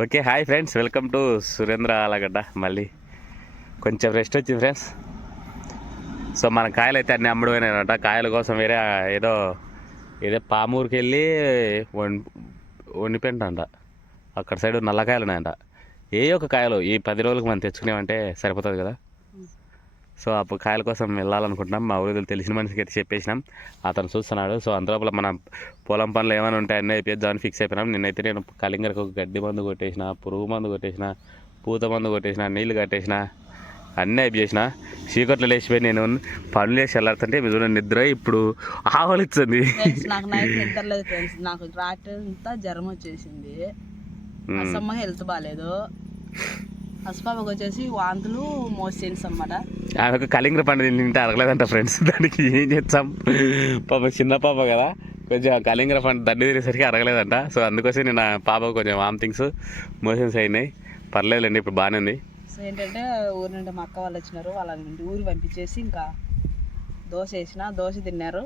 Okay hi friends. Welcome to Surendra Alagadda. మళ్ళీ కొంచెం rest వచ్చింది ఫ్రెండ్స్. సో మన కాయలు అయితే అన్ని అమ్ముడుపోయినాయనమాట కాయల కోసం వేరే ఏదో ఏదో పామూరుకి వెళ్ళి వండిపోయింటంట అక్కడ సైడ్ నల్లకాయలు ఉన్నాయంట ఏ ఒక కాయలు ఈ పది రోజులకు మనం తెచ్చుకునేవంటే సరిపోతుంది కదా? సో అప్పుడు కాయల కోసం వెళ్ళాలనుకుంటున్నాం. మా ఊరిలో తెలిసిన మనిషికి అయితే చెప్పేసినాం. అతను చూస్తున్నాడు. సో అంతలోపల మన పొలం పనులు ఏమైనా ఉంటాయన్నీ అయిపోద్దామని ఫిక్స్ అయిపోయినాం. నిన్నైతే నేను కలింగరకు ఒక గడ్డి మందు కొట్టేసిన పురుగు మందు కొట్టేసిన పూత మందు కొట్టేసిన నీళ్ళు కట్టేసిన అన్నీ అయిపోయేసిన చీకట్లో లేచిపోయి నేను పనులు చేసి వెళ్ళాడుతుంటే మీరు నిద్ర ఇప్పుడు ఆవలిస్తుంది నాకు నైట్ నిద్ర లేదు ఫ్రెండ్స్. నాకు రాత్రి అంతా జ్వరం వచ్చేసింది. అసమ్మ హెల్త్ బాగాలేదు అసపాపకు వచ్చేసి వాంతులు మోషన్స్ అనమాట ఆమెకు కలింగర పండు తింటే అరగలేదంట ఫ్రెండ్స్ దానికి ఏం చేస్తాం పాప చిన్న పాప కదా. కొంచెం కలింగర పండు దండి తినేసరికి అరగలేదంట. సో అందుకోసం నేను పాపకు కొంచెం వామిటింగ్స్ మోషన్స్ అయినాయి. పర్లేదులేండి ఇప్పుడు బాగానే ఉంది. సో ఏంటంటే ఊరి నుండి మా అక్క వాళ్ళు వచ్చినారు. వాళ్ళని ఊరు పంపించేసి ఇంకా దోశ వేసిన దోశ తిన్నారు.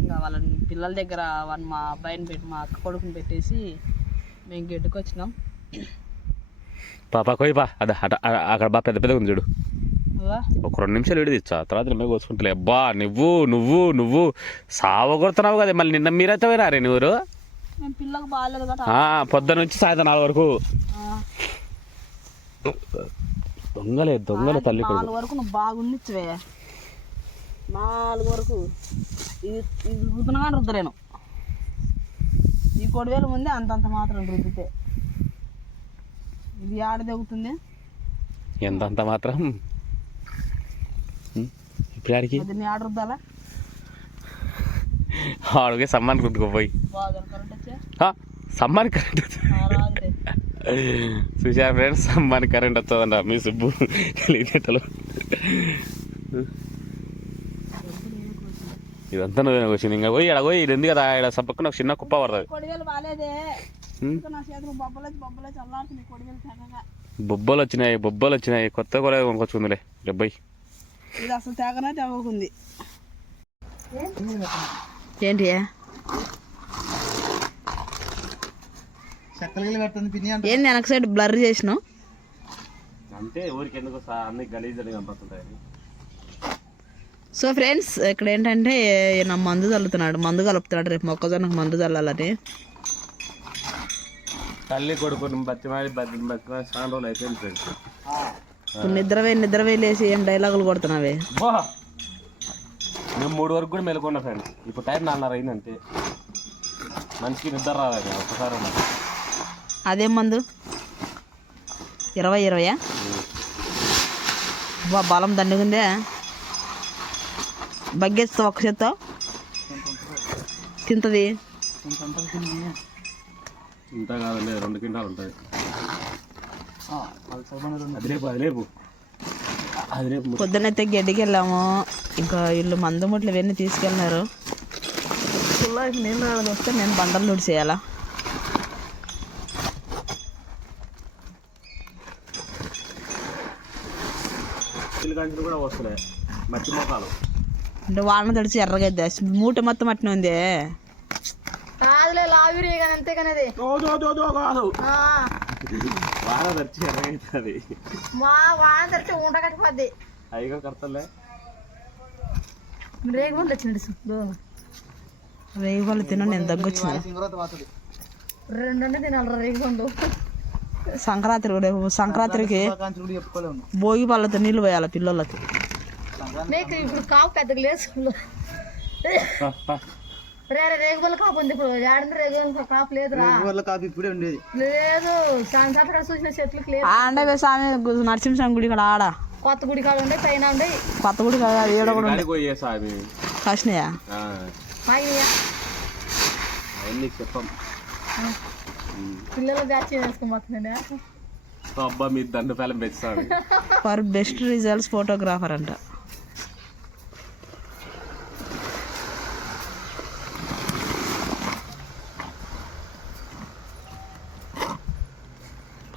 ఇంకా వాళ్ళని పిల్లల దగ్గర వాళ్ళని మా అబ్బాయిని పెట్టి మా అక్క కొడుకుని పెట్టేసి మేము గెడ్డుకు వచ్చినాం పాప కోయి పా. అద అట అక్కడ బాగా పెద్ద పెద్దగా ఉంది చూడు. ఒక రెండు నిమిషాలు విడి తెచ్చా? తర్వాత నిన్న కోసుకుంటలే అబ్బా నువ్వు నువ్వు నువ్వు. సావ కొడుతున్నావు కదా మళ్ళీ నిన్న మీరైతే పోయినారే నువ్వు పొద్దున్న నుంచి సాయంత్రం నాలుగు వరకు. దొంగలే దొంగలే తల్లి నాలుగు వరకు నువ్వు బాగుండిచ్చివే నాలుగు వరకు. ఇది ఇది రుద్దనగా రుద్దలేను. ఈ కొడివేల ముందే అంతంత మాత్రం రుద్దితే. ఇది ఆడ దిగుతుంది ఎంత అంత మాత్రం? ఇప్పుడు ఆడికి? ఆడ రుద్దాలా ఆడికి సమ్మాన్ సమ్మాన్ కరెంట్ చూసారు ఫ్రెండ్స్ సమ్మాన్ కరెంట్ వస్తుందంట మీ సుబ్బు తెలియటలు ఇదంతా నువ్వే వచ్చింది ఇంకా పోయి ఇక్కడ పోయి ఇది ఉంది కదా ఇక్కడ సప్పక్కున ఒక చిన్న కుప్ప పడుతుంది. నా బొబ్బలు వచ్చినాయి బొబ్బలు వచ్చినాయి కొత్త కూడా కొనుక్కొచ్చుకుందిలే. డెబ్బై. ఇది అసలు తెగనే తెగకుంది. ఏంటి ఏంది వెనక సైడ్ బ్లర్ చేసినావు? అంటే ఊరికి ఎందుకు అన్ని గలీజ్ కనపడుతుంటాయి. సో ఫ్రెండ్స్ ఇక్కడ ఏంటంటే ఈయన మందు చల్లుతున్నాడు మందు కలుపుతున్నాడు రేపు మొక్కజొన్నకు మందు చల్లాలని తల్లి కొడుకుని బతిమాలి బతి బతిమాలి చాలా రోజులు అయిపోయింది ఫ్రెండ్స్. నిద్రవే నిద్రవే లేసి ఏం డైలాగులు కొడుతున్నావే? మేము మూడు వరకు కూడా మెలుకున్నా ఫ్రెండ్స్. ఇప్పుడు టైం నాలుగున్నర అయింది అంతే మనిషికి నిద్ర రాలేదు ఒకసారి ఉన్నది. అదేం మందు? ఇరవై ఇరవయా? బా బలం దండుగుందే. బగ్గేస్తా ఒక్క చేత్తో? తింటది ఇంత కాదండి రెండు క్వింటాలు ఉంటుంది అది రేపు అది రేపు. అది రేపు పొద్దునైతే గడ్డికి వెళ్ళాము. ఇంకా వీళ్ళు మందు ముట్లు ఇవన్నీ తీసుకెళ్ళినారు పిల్లలకి నీళ్ళు వస్తే నేను బండలు నుడి చేయాలా కంచులు కూడా వస్తున్నాయి మట్టి మొక్కలు అంటే వాన తడిచి ఎర్రగా అయితే మూట మొత్తం అట్నే ఉంది. కాదులే లావిరి కానీ అంతే కానీ అది. కాదు. ఎర్రగవుతుంది మా వాన తడితే ఉంట కట్టిపోద్ది. అయిగా కడతలే. రేగుండి వచ్చింది చూడు. రేగు పళ్ళు తిన నేను దగ్గొచ్చింది రెండు అంటే తినాలి రేగుండు సంక్రాంతి రేపు సంక్రాంతికి భోగి పళ్ళతో నీళ్ళు పోయాలి పిల్లలకి. నీకు ఇప్పుడు కాపు పెద్దగా లేదు రే కాపు ఉంది ఇప్పుడు. రేగు కాపు లేదురా. లేదు సాయంత్రం చూసిన చెట్లకి లేదు ఆండే స్వామి నరసింహస్వామి గుడి ఇక్కడ ఆడ. కొత్త గుడి కాడ ఉండే పైన ఉండే. కొత్త గుడి కదా ఏడ కూడా పోయే సామి కాసినాయా మాగినయా అవన్నీ చెప్పం. పిల్లలు బ్యాచ్ వేసుకోబోతుండే అబ్బా మీ దండు పేలం పెంచుతాడు. ఫర్ బెస్ట్ రిజల్ట్స్ ఫోటోగ్రాఫర్ అంట.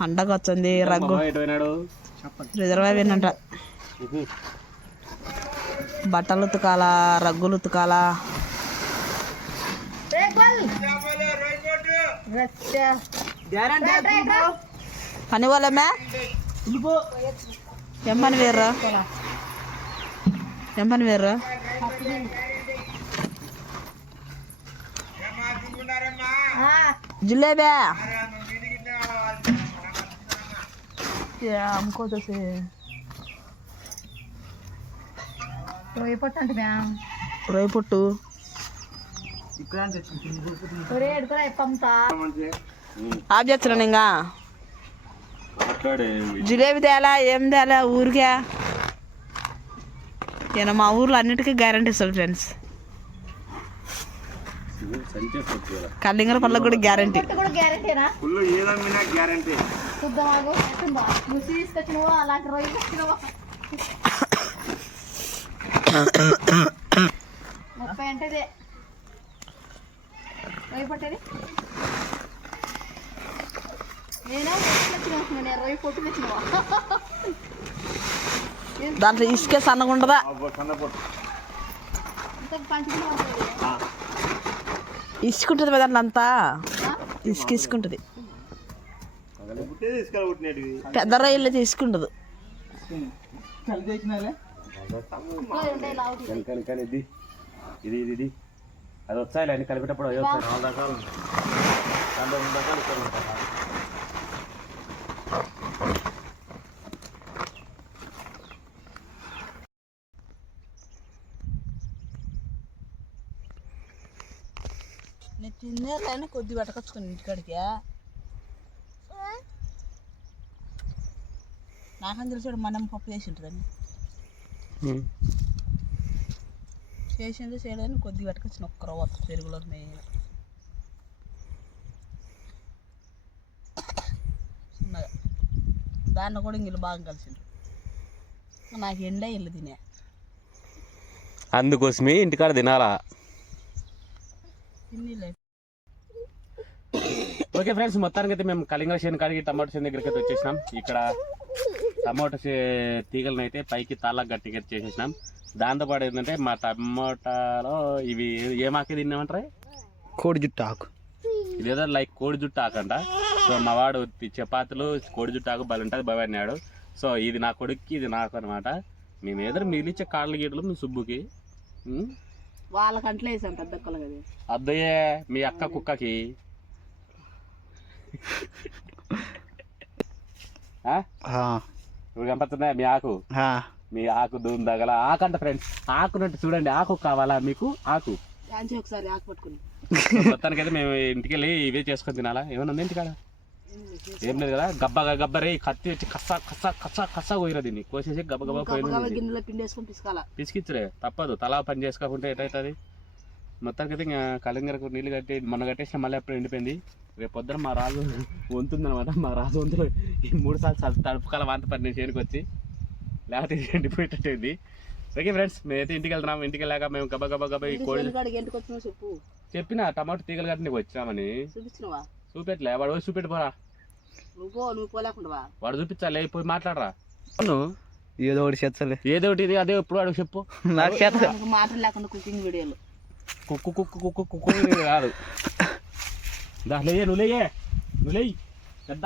పండగ వచ్చింది రగ్గు ఎటు పోయినాడు? రిజర్వ్ అంట బట్టలు ఉతకాల రగ్గులు ఉతకాల? పని వాళ్ళమే? పని వేర్రా? పని వేర్రా? జిలేబీ? हमको तो से రొయ్య పొట్టు అంటే మ్యామ్ రొయ్య పొట్టు ఒరే ఎడుకురా ఎప్పంతా ఆఫ్ చేస్తున్నాను ఇంకా జిలేబీ తేలా ఏం తేలా ఊరికే నేను మా ఊర్లో అన్నిటికీ గ్యారంటీ ఇస్తాడు ఫ్రెండ్స్ కల్లింగర పళ్ళకు కూడా గ్యారంటీ పొట్టు కూడా గ్యారంటీనా చూద్దాం ఆగు ఎట్టుందో నువ్వు తీసుకొచ్చినవో? అలాంటి ముప్పై అంటే ఇదే రొయ్య పట్టేది? నేనే? తెచ్చినావు నేను? రొయ్య పొట్టు తెచ్చినవా? దాంట్లో ఇసుకే సన్నగా ఉండదా ఇంత పంచుకున్నావు? ఇసుకుంటుంది దాంట్లో అంతా. ఇసుక ఇసుకుంటుంది. పెద్ద ఉండే లావుటి ఇది ఇది ఇది ఇది. అది వచ్చాయి అన్ని కలిపేటప్పుడు అవి వచ్చాయి నాలుగు రకాలు రకాలు ఇక్కడ ఉంటాయి. నేను తినేళ్ళైనా కొద్ది పట్టుకొచ్చుకుని ఇంటికాడికి. నాకని తెలిసాడు మనం పప్పు చేసి ఉంటుందని చేసింది చేయలేదని కొద్ది పట్టుకొచ్చిన ఒక్క రవ్వ పెరుగులో మెయిన్. చిన్నగా. దాన్ని కూడా ఇంగిల్లు బాగా కలిసిండ్రు నాకు ఎండే ఇల్లు తినే. అందుకోసమే ఇంటికాడ తినాలా? తిని ఓకే ఫ్రెండ్స్ మొత్తానికి అయితే మేము కలింగ చేను కాడికి టమాటో చేను దగ్గరికి అయితే వచ్చేసినాం. ఇక్కడ టమాటో చే- తీగలను అయితే పైకి తాళ్ళకు గట్టిగా చేసేసినాం. దాంతోపాటు ఏంటంటే మా టమాటాలో ఇవి ఏమాకి తిన్నామంటారా? కోడి జుట్టు ఆకు. ఇదేదో లైక్ కోడి జుట్టు ఆకంట సో మా వాడు తి- చపాతీలు కోడి జుట్టు ఆకు బలి ఉంటుంది బాగా అన్నాడు. సో ఇది నా కొడుక్కి ఇది నాకు అనమాట మేము ఎదురు మిగిలిచ్చే కాళ్ళ గీటలు మీ సుబ్బుకి. ఉం? వాళ్ళ కంట్లో వేసాం పెద్ద అద్దయ్యే మీ అక్క కుక్కకి? ఇప్పుడు కనపడుతుందా మీ ఆకు? మీ ఆకు దూమ్ దగ్గర ఆకంట ఫ్రెండ్స్ ఆకునట్టు చూడండి ఆకు కావాలా మీకు? ఆకు. దాంచి ఒకసారి ఆకు పట్టుకుని. మొత్తానికైతే మేము ఇంటికి వెళ్ళి ఇవే చేసుకొని తినాలా? ఏమన్నా ఉంది ఇంటికాడ? ఏం లేదు కదా గబ్బగా గబ్బరే కత్తి వచ్చి కస్సా కస్సా కస్సా కస్సా పోయిరా దీన్ని. కోసేసి గబ్బ గబ్బ పోయిన పిసికిచ్చురే తప్పదు. తలా పని చేసుకోకుంటే ఎటవుతుంది మొత్తానికి అయితే ఇంకా కలింగరకు నీళ్ళు కట్టి మొన్న కట్టేసిన మళ్ళీ ఎప్పుడు ఎండిపోయింది. రేపు పొద్దున మా రాజు వంతుందనమాట మా రాజు వంతులో ఈ మూడు సార్లు తడుపుకాల వాంత పని నేను చేనుకు వచ్చి లేకపోతే ఎండిపోయేటట్టుంది ఓకే ఫ్రెండ్స్ మేమైతే ఇంటికి వెళ్తున్నాం ఇంటికి వెళ్ళాక మేము గబ గబ గబ ఈ కోడి చెప్పు చెప్పిన టమాటో తీగలు కట్టి నీకు వచ్చినామని చూపించినవా చూపెట్టలే వాడు పోయి చూపెట్టిపోరా నువ్వు పో నువ్వు పోలేకుండా వాడు చూపించాలి పోయి మాట్లాడరా అవును ఏదో ఒకటి చేస్తలే ఏదో ఒకటి ఇది అదే ఎప్పుడు అడుగు చెప్పు నాకు చేత మనకు మాటలు లేకుండా కుకింగ్ వీడియోలు కుక్కు కుక్కు కుక్కు కుక్కు కాదు దా లేయే నువ్వు లేయే. నువ్వు లేయి. పెద్ద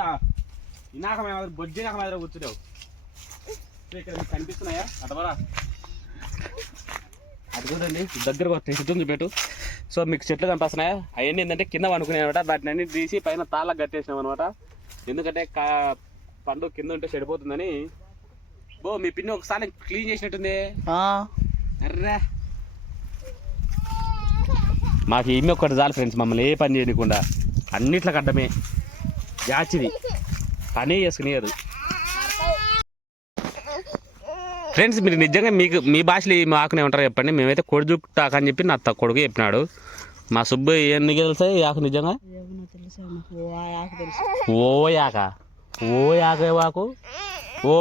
ఇనాక మేము బొజ్జి నాకు మాదిరి కూర్చున్నావు ఇక్కడ మీకు కనిపిస్తున్నాయా? అటవరా అది చూడండి దగ్గరకు వస్తాయి ఇటు పెట్టు. సో మీకు చెట్లు కనిపిస్తున్నాయా? అవన్నీ ఏంటంటే కింద అనుకునే అనమాట. వాటిని అన్ని తీసి పైన తాళ్ళకు కట్టేసినాం అనమాట. ఎందుకంటే కా పండు కింద ఉంటే చెడిపోతుందని. బో మీ పిన్ని ఒకసారి క్లీన్ చేసినట్టుంది. అర్రా. మాకు ఏమి ఒక్కటి చాలు ఫ్రెండ్స్. మమ్మల్ని ఏ పని చేయకుండా అన్నిట్లో అడ్డమే యాచిది పనే చేసుకునేది ఫ్రెండ్స్ మీరు నిజంగా మీకు మీ భాషలో ఈ ఆకునే ఉంటారో చెప్పండి. మేమైతే కొడుజు అని చెప్పి నా కొడుకు చెప్పినాడు. మా సుబ్బు ఎన్ని తెలుసా ఈ ఆకు నిజంగా? ఓ ఓ యాక ఓ యాక ఓ